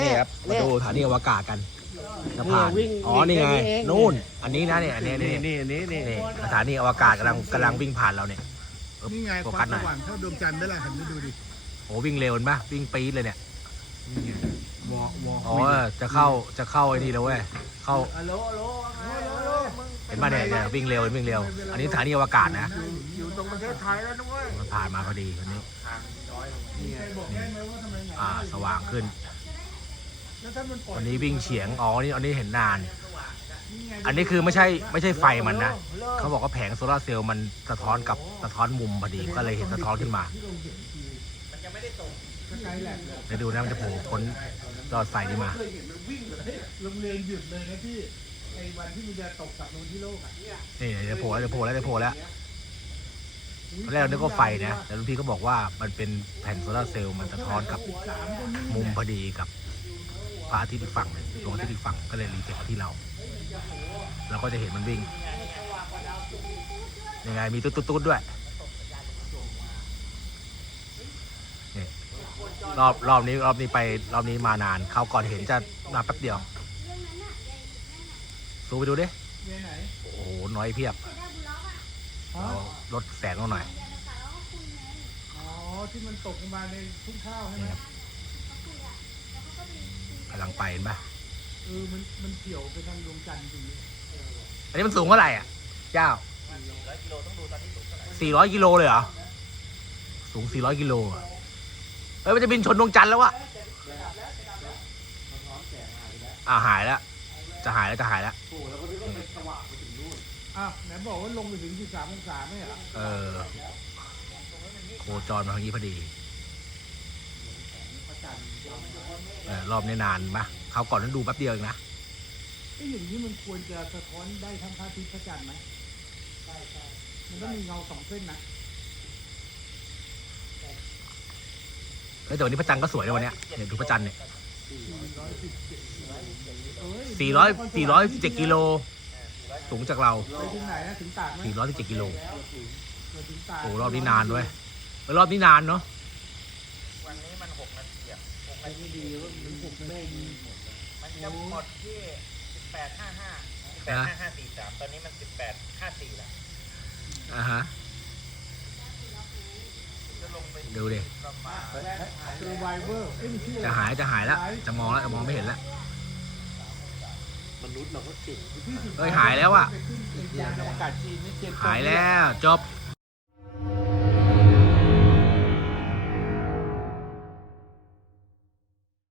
นี่ครับมาดูสถานีอวกาศกันสะพานนี่วิ่งอ๋อนี่ไงวิ่งแค่นี้เองนู่น อันนี้นะเนี่ยอันนี้นี่นี่นี่นี่นี่นี่สถานีอวกาศกำลังกำลังวิ่งผ่านเราเนี่ยนี่ไงโฟคกัวาสมหน่สอยว่างเท่าดวงจันทร์ได้ละหันไปดูดิโอ้วิ่งเร็วเห็นปะวิ่งปี๊ดเลยเนี่ยวอวออ๋อจะเข้าจะเข้าไอ้นี่แล้วเว้ยเข้าฮัลโหลฮัลโหลฮัลโหลมึงเห็นปะเนี่ยเนี่ยวิ่งเร็ววิ่งเร็ว อันนี้สถานีอวกาศนะอยู่ตรงประเทศไทยแล้วนะเว้ยมันผ่านมาพอดีวันนี้นี่ไงบอกได้ไหมว่าทำไมไหนอ่าสว่างขึ้นแล้ วถ้ามันปล่อยวันนี้วิ่งเฉียง อ๋อ นี่อันนี้เห็นนานนี่ไงอันนี้คือไม่ใช่ไม่ใช่ไฟมันนะ เขาบอกว่าแผงโซลาร์เซลล์มันสะท้อนกับสะท้อนมุมพอดี ก็เลยเห็นสะท้อนขึ้นมาสกายแลบเลยเดี๋ยวดูนะมันจะโผล่พ้นยอดไฟนี่มาเคยเห็นมันวิ่งเลยโรงเรียนหยุดเลยนะพี่ไอ้วันที่มันจะตกกลับลงที่โลกอะนี่เดี๋ยวโผล่แล้วเดี๋ยวโผล่แล้วเดี๋ยวโผล่แล้วตอนแรกเรานึกว่าไฟนะแต่รุ่นพี่ก็บอกว่ามันเป็นแผ่นโซลาร์เซลล์มันสะท้อนกับสามคนนี้มุมพอดีกับ พระอาทิตย์อีกฝั่งหนึ่งดวงอาทิตย์อีกฝั่งก็เลยรีเฟล็กมาที่เราเราก็จะเห็นมันวิ่งยังไงมีตุ๊ดตุ๊ดตุ๊ดด้วยนี่รอบรอบนี้รอบนี้ไปรอบนี้มานานเขาวก่อนเห็นจะมาแป๊บเดียวซูไปดูดิเนี่ยไหนโอ้โหน้อยเพียบอ๋อเราลดแสงลงหน่อยอ๋อที่มันตกลงมาในทุ่งข้าวใช่ไหม นี่ครับกำลังไปเห็นปะเออมันมันเกี่ยวไปทางดวงจันทร์จริงอันนี้มันสูงเท่าไหร่อะเจ้าสี่ร้อยกิโลเลยเหรอ สูงสี่ร้อยกิโลอะเอ้ยมันจะบินชนดวงจันทร์แล้ววะอ่าหายแล้ว จะหายแล้วจะหายแล้วอ้าวไหนบอกว่าลงไปถึง 13 องศาไม่เหรอ เออ โคจรมาทางนี้พอดีเออ รอบนี้นานปะเขาวก่อนนั้นดูแป๊บเดียวเองนะไอ้อย่างนี้มันควรจะสะท้อนได้ทั้งพระอาทิตย์พระจันทร์ไหมใช่ใช่มันต้องมีเงาสองเส้นนะเฮ้ยแต่วันนี้พระจันทร์ก็สวยนะวันเนี้ยเนี่ยดูพระจันทร์เนี่ยเอ้ยสี่ร้อยสี่ร้อยสิบเจ็ดกิโลสูงจากเราไปถึงไหนนะถึงตากไหมสี่ร้อยสิบเจ็ดกิโลไปถึงตากโอ้รอบนี้นานด้วยเออรอบนี้นานเนาะวันนี้มันหกนาที อะหกไปไม่ดีว่ามันหกนาทีมันจะหมดที่สิบแปดห้าห้าสิบแปดห้าห้าสี่สามตอนนี้มันสิบแปดห้าสี่แล้วอ่าฮะจะลงไปดูดิประมาณเซอร์ไวเวอร์เอ้ยมันชื่อจะหายจะหายแล้วจะมองแล้วจะมองไม่เห็นแล้วมนุษย์เราก็เก่งเอ้ยหายแล้วอะไปขึ้นไอ้ยานอวกาศจีนนี่เจ็ดหายแล้วจบ